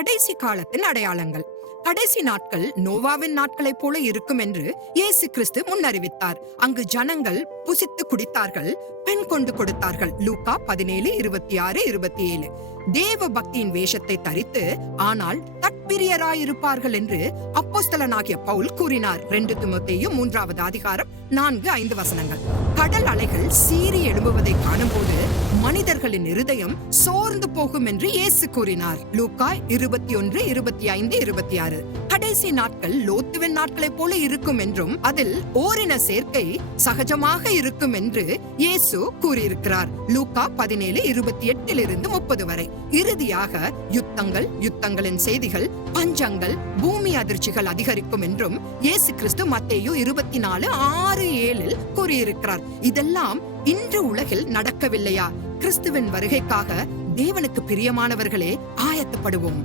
கடைசி காலத்தின் அடையாளங்கள். கடைசி நாட்கள் நோவாவின் நாட்களைப் போல இருக்கும் என்று இயேசு கிறிஸ்து முன்னறிவித்தார். அங்கு ஜனங்கள் புசித்து குடித்தார்கள், பெண் கொண்டு கொடுத்தார்கள். லூக்கா 17:26-27. தேவ பக்தியின் வேஷத்தை தரித்து ஆனால் தற்பிரியராயிருப்பார்கள் என்று அப்போஸ்தலனாகிய பவுல் கூறினார். 2 தீமோத்தேயு 3:4-5. கடல் அலைகள் சீறி எழும்புவதை காணும்போது மனிதர்களின் இருதயம் சோர்ந்து போகும் என்று இயேசு கூறினார். லூக்கா 21:25-26. கடைசி நாட்கள் லோத்துவின் நாட்களைப் போல இருக்கும் என்றும் அதில் ஓரின சேர்க்கை சகஜமாக இருக்கும் என்று இயேசு கூறியிருக்கிறார். லூக்கா 17:28-30 வரை. இறுதியாக யுத்தங்களின் செய்திகள், பஞ்சங்கள், பூமி அதிர்ச்சிகள் அதிகரிக்கும் என்றும் இயேசு கிறிஸ்து மத்தேயு 24:6-7 கூறியிருக்கிறார். இதெல்லாம் இன்று உலகில் நடக்கவில்லையா? கிறிஸ்துவின் வருகைக்காக தேவனுக்கு பிரியமானவர்களே, ஆயத்தப்படுவோம்.